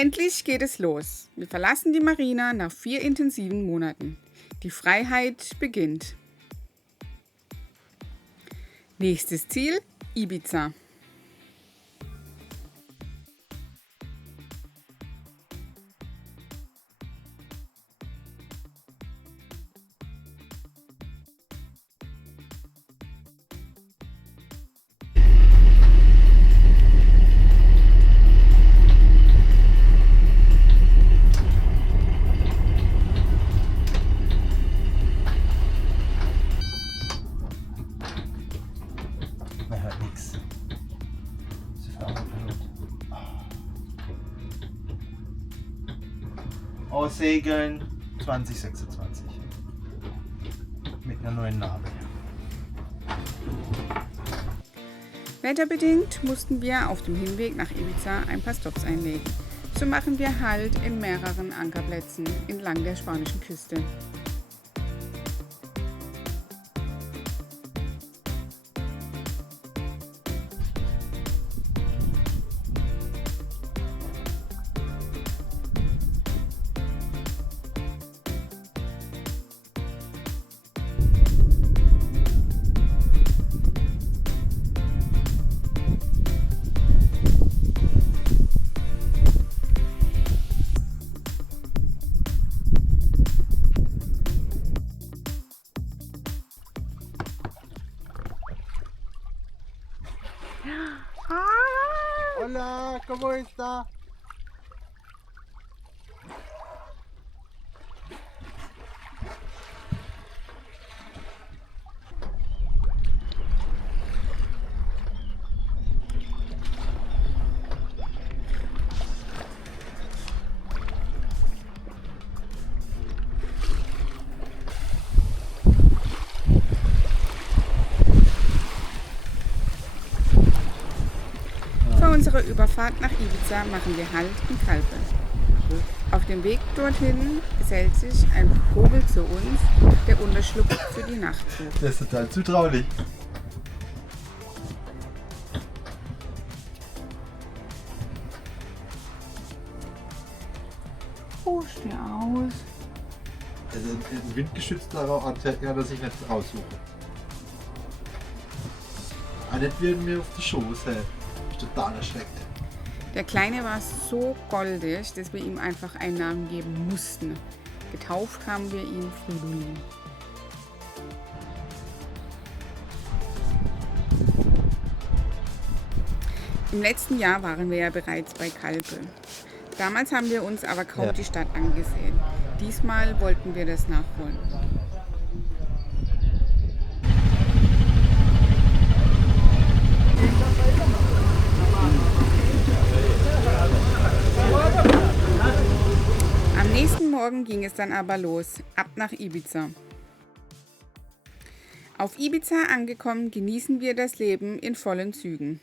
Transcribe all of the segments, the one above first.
Endlich geht es los. Wir verlassen die Marina nach 4 intensiven Monaten. Die Freiheit beginnt. Nächstes Ziel: Ibiza. Man hört nichts. Aussegeln 2026. Mit einer neuen Narbe. Wetterbedingt mussten wir auf dem Hinweg nach Ibiza ein paar Stops einlegen. So machen wir Halt in mehreren Ankerplätzen entlang der spanischen Küste. Hola, ¿cómo está? Vor unserer Überfahrt nach Ibiza machen wir Halt in Calpe. Auf dem Weg dorthin gesellt sich ein Vogel zu uns, der Unterschlupf für die Nacht sucht. Das ist total zutraulich. Ruhst dir aus. Also ein windgeschützter Ort kann er sich nicht aussuchen. Aber nicht würden wir auf die Schoß. Ich bin total erschreckt. Der Kleine war so goldig, dass wir ihm einfach einen Namen geben mussten. Getauft haben wir ihn Fridolin. Im letzten Jahr waren wir ja bereits bei Calpe. Damals haben wir uns aber kaum die Stadt angesehen. Diesmal wollten wir das nachholen. Am nächsten Morgen ging es dann aber los, ab nach Ibiza. Auf Ibiza angekommen, genießen wir das Leben in vollen Zügen.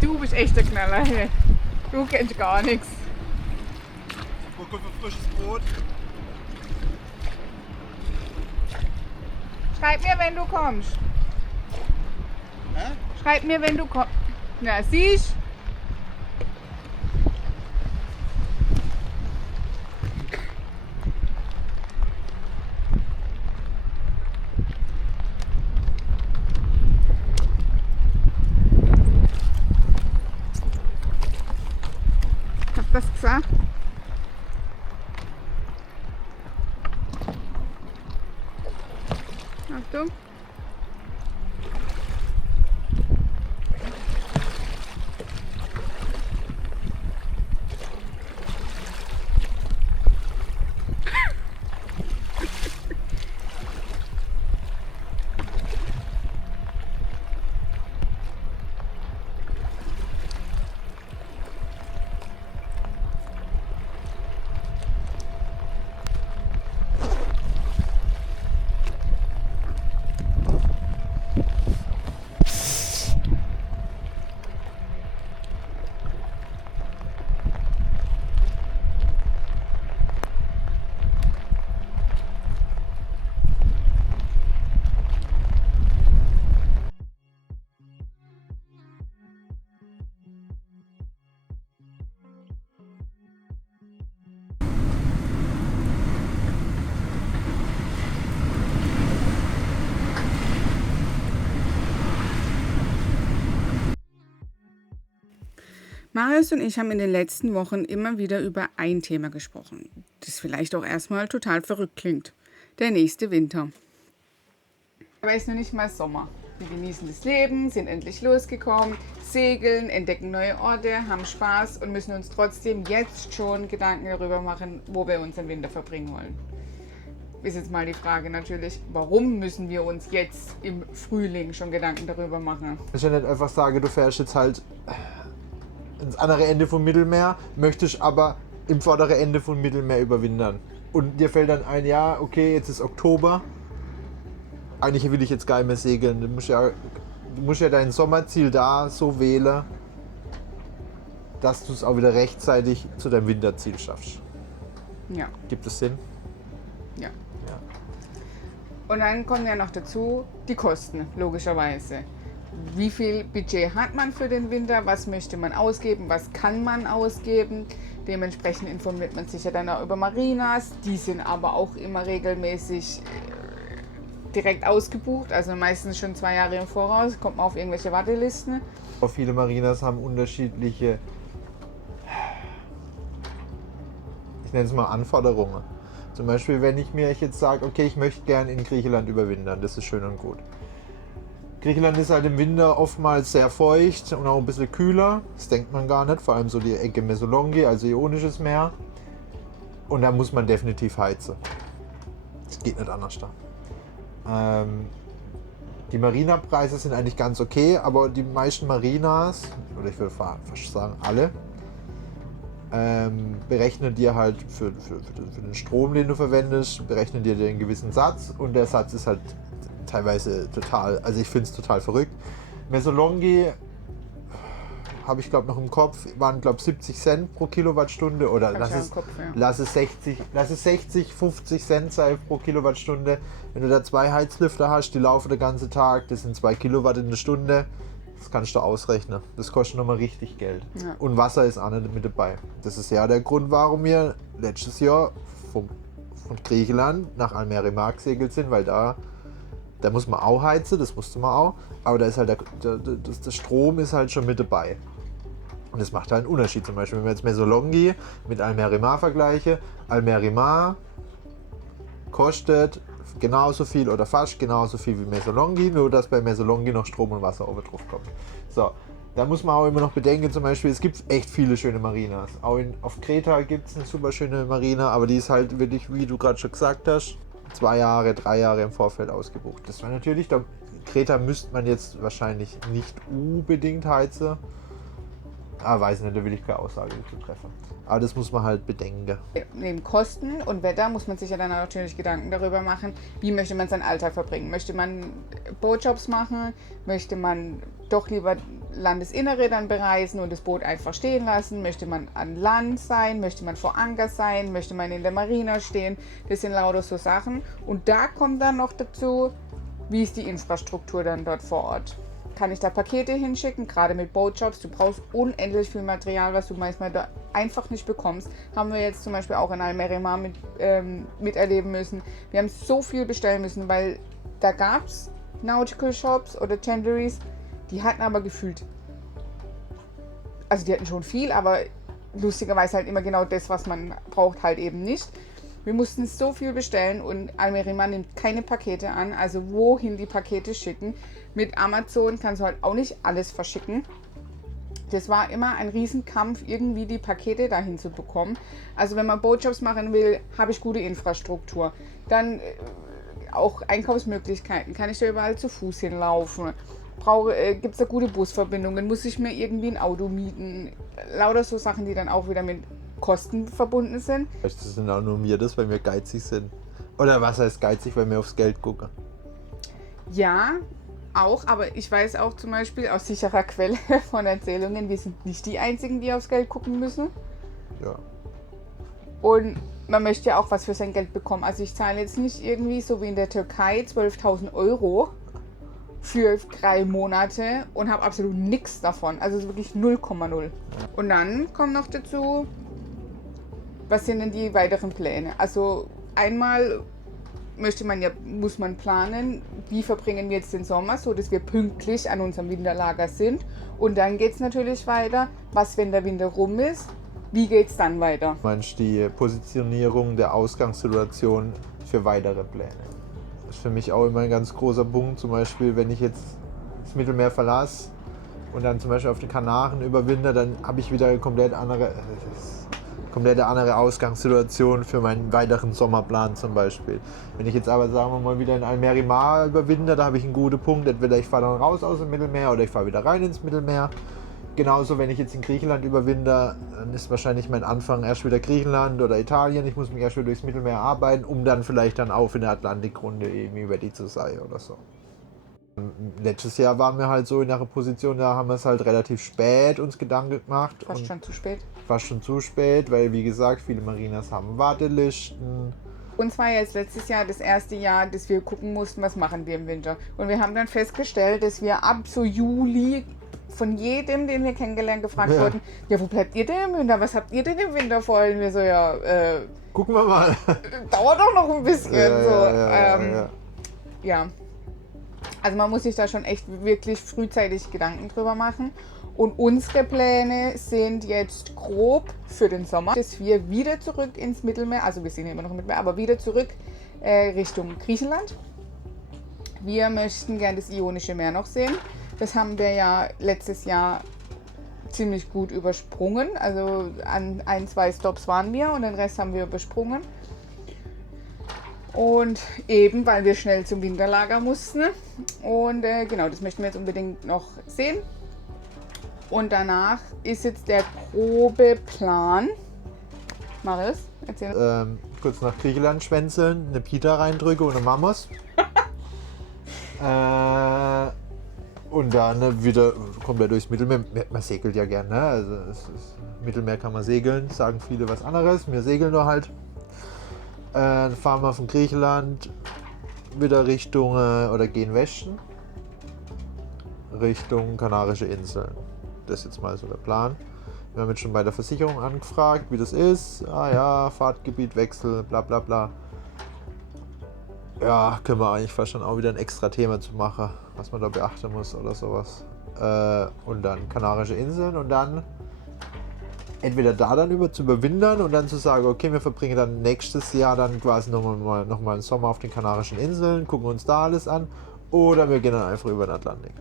Du bist echt ein Knaller, hey. Du kennst gar nichts. Wo kommt frisches Brot? Schreib mir, wenn du kommst. Hä? Schreib mir, wenn du kommst. Na, siehst du? das gesagt? du? Marius und ich haben in den letzten Wochen immer wieder über ein Thema gesprochen, das vielleicht auch erstmal total verrückt klingt. Der nächste Winter. Aber es ist noch nicht mal Sommer. Wir genießen das Leben, sind endlich losgekommen, segeln, entdecken neue Orte, haben Spaß und müssen uns trotzdem jetzt schon Gedanken darüber machen, wo wir unseren Winter verbringen wollen. Ist jetzt mal die Frage natürlich, warum müssen wir uns jetzt im Frühling schon Gedanken darüber machen? Ich kann nicht einfach sagen, du fährst jetzt halt ins andere Ende vom Mittelmeer, möchtest aber im vorderen Ende vom Mittelmeer überwintern. Und dir fällt dann ein, ja, okay, jetzt ist Oktober, eigentlich will ich jetzt gar nicht mehr segeln. Du musst ja dein Sommerziel da so wählen, dass du es auch wieder rechtzeitig zu deinem Winterziel schaffst. Ja. Gibt es Sinn? Ja. Und dann kommen ja noch dazu die Kosten, logischerweise. Wie viel Budget hat man für den Winter? Was möchte man ausgeben? Was kann man ausgeben? Dementsprechend informiert man sich ja dann auch über Marinas. Die sind aber auch immer regelmäßig direkt ausgebucht, also meistens schon 2 Jahre im Voraus. Kommt man auf irgendwelche Wartelisten. Auch viele Marinas haben unterschiedliche, ich nenne es mal Anforderungen. Zum Beispiel, wenn ich mir jetzt sage, okay, ich möchte gerne in Griechenland überwintern, das ist schön und gut. Griechenland ist halt im Winter oftmals sehr feucht und auch ein bisschen kühler. Das denkt man gar nicht, vor allem so die Ecke Mesolongi, also Ionisches Meer. Und da muss man definitiv heizen. Es geht nicht anders da. Die Marinapreise sind eigentlich ganz okay, aber die meisten Marinas, oder ich würde fast sagen alle, berechnen dir halt für den Strom, den du verwendest, berechnen dir den gewissen Satz und der Satz ist halt teilweise total, also ich finde es total verrückt. Mesolongi habe ich glaube noch im Kopf, waren glaube 70 Cent pro Kilowattstunde oder lass es 60, 50 Cent sein pro Kilowattstunde. Wenn du da 2 Heizlüfter hast, die laufen den ganzen Tag, das sind 2 Kilowatt in der Stunde, das kannst du ausrechnen. Das kostet nochmal richtig Geld. Ja. Und Wasser ist auch nicht mit dabei. Das ist ja der Grund, warum wir letztes Jahr von Griechenland nach Almere gesegelt sind, weil da muss man auch heizen, das musste man auch, aber da ist halt der Strom ist halt schon mit dabei. Und das macht halt einen Unterschied. Zum Beispiel, wenn wir jetzt Mesolongi mit Almere vergleichen, Almere kostet genauso viel oder fast genauso viel wie Mesolongi, nur dass bei Mesolongi noch Strom und Wasser oben drauf kommt. So, da muss man auch immer noch bedenken, zum Beispiel, es gibt echt viele schöne Marinas. Auch auf Kreta gibt es eine super schöne Marina, aber die ist halt wirklich, wie du gerade schon gesagt hast, 2 Jahre, 3 Jahre im Vorfeld ausgebucht. Das war natürlich, Kreta müsste man jetzt wahrscheinlich nicht unbedingt heizen. Aber weiß nicht, da will ich keine Aussage zu treffen. Aber das muss man halt bedenken. Neben Kosten und Wetter muss man sich ja dann natürlich Gedanken darüber machen, wie möchte man seinen Alltag verbringen. Möchte man Bootjobs machen? Möchte man doch lieber Landesinnere dann bereisen und das Boot einfach stehen lassen? Möchte man an Land sein? Möchte man vor Anker sein? Möchte man in der Marina stehen? Das sind lauter so Sachen. Und da kommt dann noch dazu, wie ist die Infrastruktur dann dort vor Ort? Kann ich da Pakete hinschicken, gerade mit Boatjobs. Du brauchst unendlich viel Material, was du manchmal da einfach nicht bekommst. Haben wir jetzt zum Beispiel auch in Almere miterleben müssen. Wir haben so viel bestellen müssen, weil da gab es Nautical Shops oder Chandleries, die hatten aber gefühlt, also die hatten schon viel, aber lustigerweise halt immer genau das, was man braucht, halt eben nicht. Wir mussten so viel bestellen und Almerima nimmt keine Pakete an. Also wohin die Pakete schicken. Mit Amazon kannst du halt auch nicht alles verschicken. Das war immer ein Riesenkampf, irgendwie die Pakete dahin zu bekommen. Also wenn man Bootjobs machen will, habe ich gute Infrastruktur. Dann auch Einkaufsmöglichkeiten. Kann ich da überall zu Fuß hinlaufen? Gibt es da gute Busverbindungen? Muss ich mir irgendwie ein Auto mieten? Lauter so Sachen, die dann auch wieder mit Kosten verbunden sind. Vielleicht sind auch nur wir das, weil wir geizig sind. Oder was heißt geizig, weil wir aufs Geld gucken? Ja, auch, aber ich weiß auch zum Beispiel aus sicherer Quelle von Erzählungen, wir sind nicht die Einzigen, die aufs Geld gucken müssen. Ja. Und man möchte ja auch was für sein Geld bekommen. Also ich zahle jetzt nicht irgendwie so wie in der Türkei 12.000 Euro für 3 Monate und habe absolut nichts davon. Also es ist wirklich 0,0. Und dann kommt noch dazu, was sind denn die weiteren Pläne? Also einmal muss man planen, wie verbringen wir jetzt den Sommer, so dass wir pünktlich an unserem Winterlager sind. Und dann geht es natürlich weiter, was, wenn der Winter rum ist, wie geht es dann weiter? Meinst du die Positionierung der Ausgangssituation für weitere Pläne? Das ist für mich auch immer ein ganz großer Punkt. Zum Beispiel, wenn ich jetzt das Mittelmeer verlasse und dann zum Beispiel auf den Kanaren überwinter, dann habe ich wieder eine komplett andere Ausgangssituation für meinen weiteren Sommerplan zum Beispiel. Wenn ich jetzt aber, sagen wir mal, wieder in Almerima überwinter, da habe ich einen guten Punkt. Entweder ich fahre dann raus aus dem Mittelmeer oder ich fahre wieder rein ins Mittelmeer. Genauso, wenn ich jetzt in Griechenland überwinter, dann ist wahrscheinlich mein Anfang erst wieder Griechenland oder Italien. Ich muss mich erst wieder durchs Mittelmeer arbeiten, um dann vielleicht dann auch in der Atlantikrunde irgendwie ready zu sein oder so. Letztes Jahr waren wir halt so in der Position, da haben wir es halt relativ spät uns Gedanken gemacht. Fast schon zu spät. Fast schon zu spät, weil wie gesagt, viele Marinas haben Wartelisten. Uns war jetzt letztes Jahr das erste Jahr, dass wir gucken mussten, was machen wir im Winter. Und wir haben dann festgestellt, dass wir ab so Juli von jedem, den wir kennengelernt, gefragt wurden, ja, wo bleibt ihr denn im Winter? Was habt ihr denn im Winter vor? Und wir so, ja, gucken wir mal. Dauert doch noch ein bisschen. Ja. Ja. Also man muss sich da schon echt wirklich frühzeitig Gedanken drüber machen. Und unsere Pläne sind jetzt grob für den Sommer, dass wir wieder zurück ins Mittelmeer, also wir sind ja immer noch im Mittelmeer, aber wieder zurück Richtung Griechenland. Wir möchten gerne das Ionische Meer noch sehen. Das haben wir ja letztes Jahr ziemlich gut übersprungen. Also an 1-2 Stops waren wir und den Rest haben wir übersprungen. Und eben, weil wir schnell zum Winterlager mussten. Und genau, das möchten wir jetzt unbedingt noch sehen. Und danach ist jetzt der grobe Plan. Marius, erzähl. Kurz nach Griechenland schwänzeln, eine Pita reindrücke und eine Mamos. Und dann wieder komplett durchs Mittelmeer. Man segelt ja gern, ne? Also Mittelmeer kann man segeln, sagen viele was anderes. Wir segeln nur halt. Dann fahren wir von Griechenland wieder Richtung, oder gehen Westen, Richtung Kanarische Inseln. Das ist jetzt mal so der Plan. Wir haben jetzt schon bei der Versicherung angefragt, wie das ist. Ah ja, Fahrtgebietwechsel, bla bla bla. Ja, können wir eigentlich fast schon auch wieder ein extra Thema zu machen, was man da beachten muss oder sowas. Und dann Kanarische Inseln und dann entweder da dann zu überwintern und dann zu sagen, okay, wir verbringen dann nächstes Jahr dann quasi nochmal einen Sommer auf den Kanarischen Inseln, gucken uns da alles an, oder wir gehen dann einfach über den Atlantik.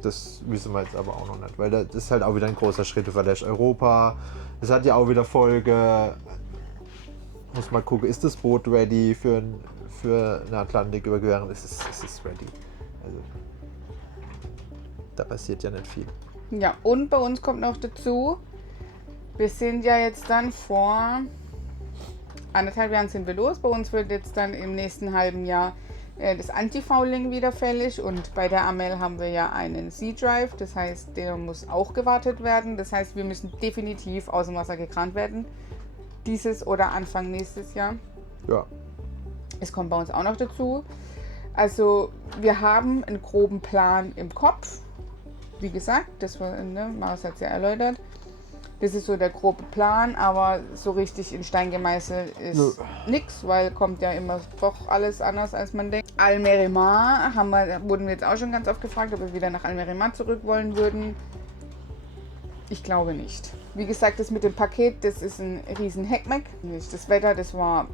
Das wissen wir jetzt aber auch noch nicht, weil das ist halt auch wieder ein großer Schritt, du verlässt Europa. Das hat ja auch wieder Folge, muss mal gucken, ist das Boot ready für eine Atlantiküberquerung? Es ist ready. Also, da passiert ja nicht viel. Ja, und bei uns kommt noch dazu, wir sind ja jetzt dann vor 1,5 Jahren sind wir los. Bei uns wird jetzt dann im nächsten halben Jahr das Anti-Fouling wieder fällig und bei der Amel haben wir ja einen Sea Drive, das heißt, der muss auch gewartet werden. Das heißt, wir müssen definitiv aus dem Wasser gekramt werden, dieses oder Anfang nächstes Jahr. Ja. Es kommt bei uns auch noch dazu. Also wir haben einen groben Plan im Kopf. Wie gesagt, das war, Marius hat es ja erläutert. Das ist so der grobe Plan, aber so richtig in Stein gemeißelt ist nichts, weil kommt ja immer doch alles anders, als man denkt. Almerima wurden wir jetzt auch schon ganz oft gefragt, ob wir wieder nach Almerima zurück wollen würden. Ich glaube nicht. Wie gesagt, das mit dem Paket, das ist ein riesen Heckmeck. Das Wetter,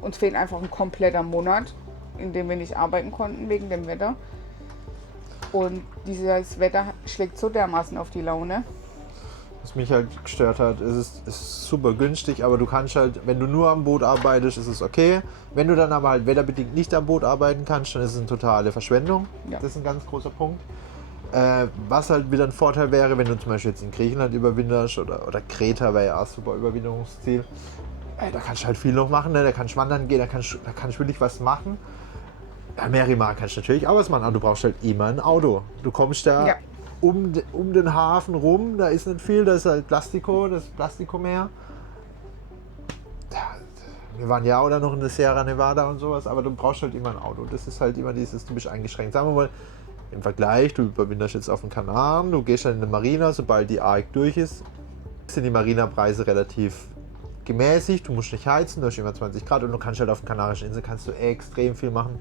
uns fehlt einfach ein kompletter Monat, in dem wir nicht arbeiten konnten wegen dem Wetter. Und dieses Wetter schlägt so dermaßen auf die Laune. Was mich halt gestört hat, ist super günstig, aber du kannst halt, wenn du nur am Boot arbeitest, ist es okay. Wenn du dann aber halt wetterbedingt nicht am Boot arbeiten kannst, dann ist es eine totale Verschwendung. Ja. Das ist ein ganz großer Punkt. Was halt wieder ein Vorteil wäre, wenn du zum Beispiel jetzt in Griechenland überwinterst oder Kreta wäre ja auch ein super Überwinterungsziel. Da kannst du halt viel noch machen, ne? Da kannst du wandern gehen, da kannst du wirklich was machen. Ja, Merima kannst du natürlich auch was machen, aber du brauchst halt immer ein Auto. Du kommst da Ja. um den Hafen rum, da ist nicht viel, da ist halt das Plastikomeer. Wir waren ja auch da noch in der Sierra Nevada und sowas, aber du brauchst halt immer ein Auto. Das ist halt immer dieses, du bist eingeschränkt. Sagen wir mal, im Vergleich, du überwinterst jetzt auf den Kanaren, du gehst dann in eine Marina, sobald die ARC durch ist, sind die Marina-Preise relativ gemäßigt, du musst nicht heizen, du hast immer 20 Grad und du kannst halt auf den Kanarischen Inseln kannst du extrem viel machen.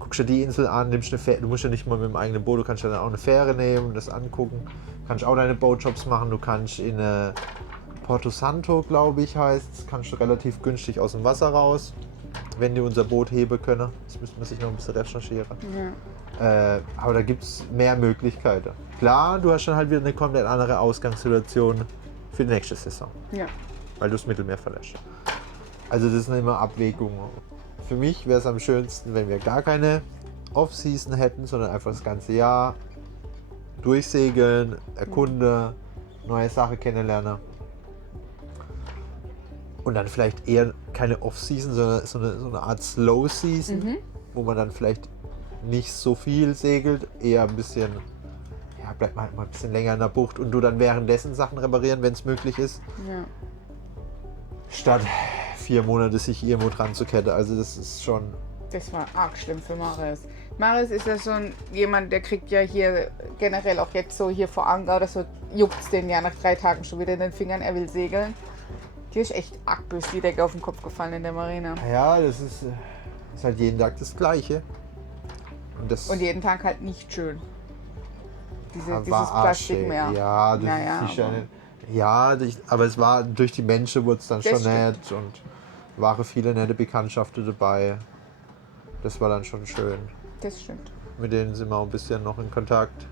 Guckst dir die Insel an, nimmst eine Fähre, du musst ja nicht mal mit dem eigenen Boot, du kannst ja dann auch eine Fähre nehmen, das angucken, du kannst auch deine Boatjobs machen, du kannst in Porto Santo, glaube ich, heißt es, kannst du relativ günstig aus dem Wasser raus, wenn die unser Boot heben können. Das müsste man sich noch ein bisschen recherchieren. Ja. Aber da gibt es mehr Möglichkeiten. Klar, du hast dann halt wieder eine komplett andere Ausgangssituation für die nächste Saison, Ja. weil du das Mittelmeer verlässt. Also das sind immer Abwägungen. Für mich wäre es am schönsten, wenn wir gar keine Off-Season hätten, sondern einfach das ganze Jahr durchsegeln, erkunden, neue Sachen kennenlernen. Und dann vielleicht eher keine Off-Season, sondern so eine Art Slow-Season, wo man dann vielleicht nicht so viel segelt, eher ein bisschen, ja, bleibt man halt mal ein bisschen länger in der Bucht und du dann währenddessen Sachen reparieren, wenn es möglich ist, Ja. statt 4 Monate sich irgendwo dran zu ketten. Also das ist schon, Das war arg schlimm für Maris. Maris ist ja schon jemand, der kriegt ja hier generell auch jetzt so hier vor Anker oder so, juckt es den ja nach 3 Tagen schon wieder in den Fingern, er will segeln. Hier ist echt arg böse die Decke auf den Kopf gefallen in der Marina. ja, das ist halt jeden Tag das Gleiche. Und jeden Tag halt nicht schön. Dieses war Plastikmeer. schön. Ja, das Naja, ist ja aber- nicht. Ja, aber es war durch die Menschen wurde es dann Das schon stimmt. nett und waren viele nette Bekanntschaften dabei. Das war dann schon schön. Das stimmt. Mit denen sind wir auch ein bisschen noch in Kontakt.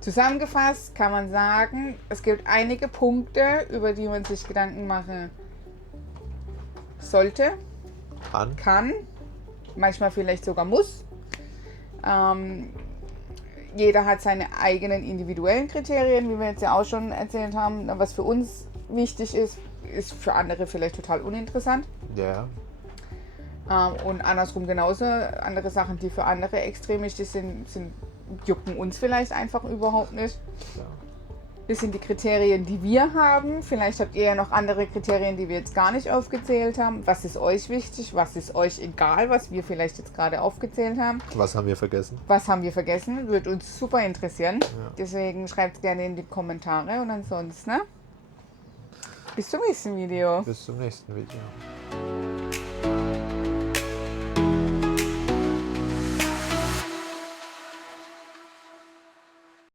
Zusammengefasst kann man sagen, es gibt einige Punkte, über die man sich Gedanken machen sollte, kann, manchmal vielleicht sogar muss. Jeder hat seine eigenen individuellen Kriterien, wie wir jetzt ja auch schon erzählt haben. Was für uns wichtig ist, ist für andere vielleicht total uninteressant. Ja. Und andersrum genauso. Andere Sachen, die für andere extrem wichtig sind, jucken uns vielleicht einfach überhaupt nicht. Ja. Das sind die Kriterien, die wir haben. Vielleicht habt ihr ja noch andere Kriterien, die wir jetzt gar nicht aufgezählt haben. Was ist euch wichtig? Was ist euch egal, was wir vielleicht jetzt gerade aufgezählt haben? Was haben wir vergessen? Was haben wir vergessen? Würde uns super interessieren. Ja. Deswegen schreibt es gerne in die Kommentare und ansonsten bis zum nächsten Video. Bis zum nächsten Video.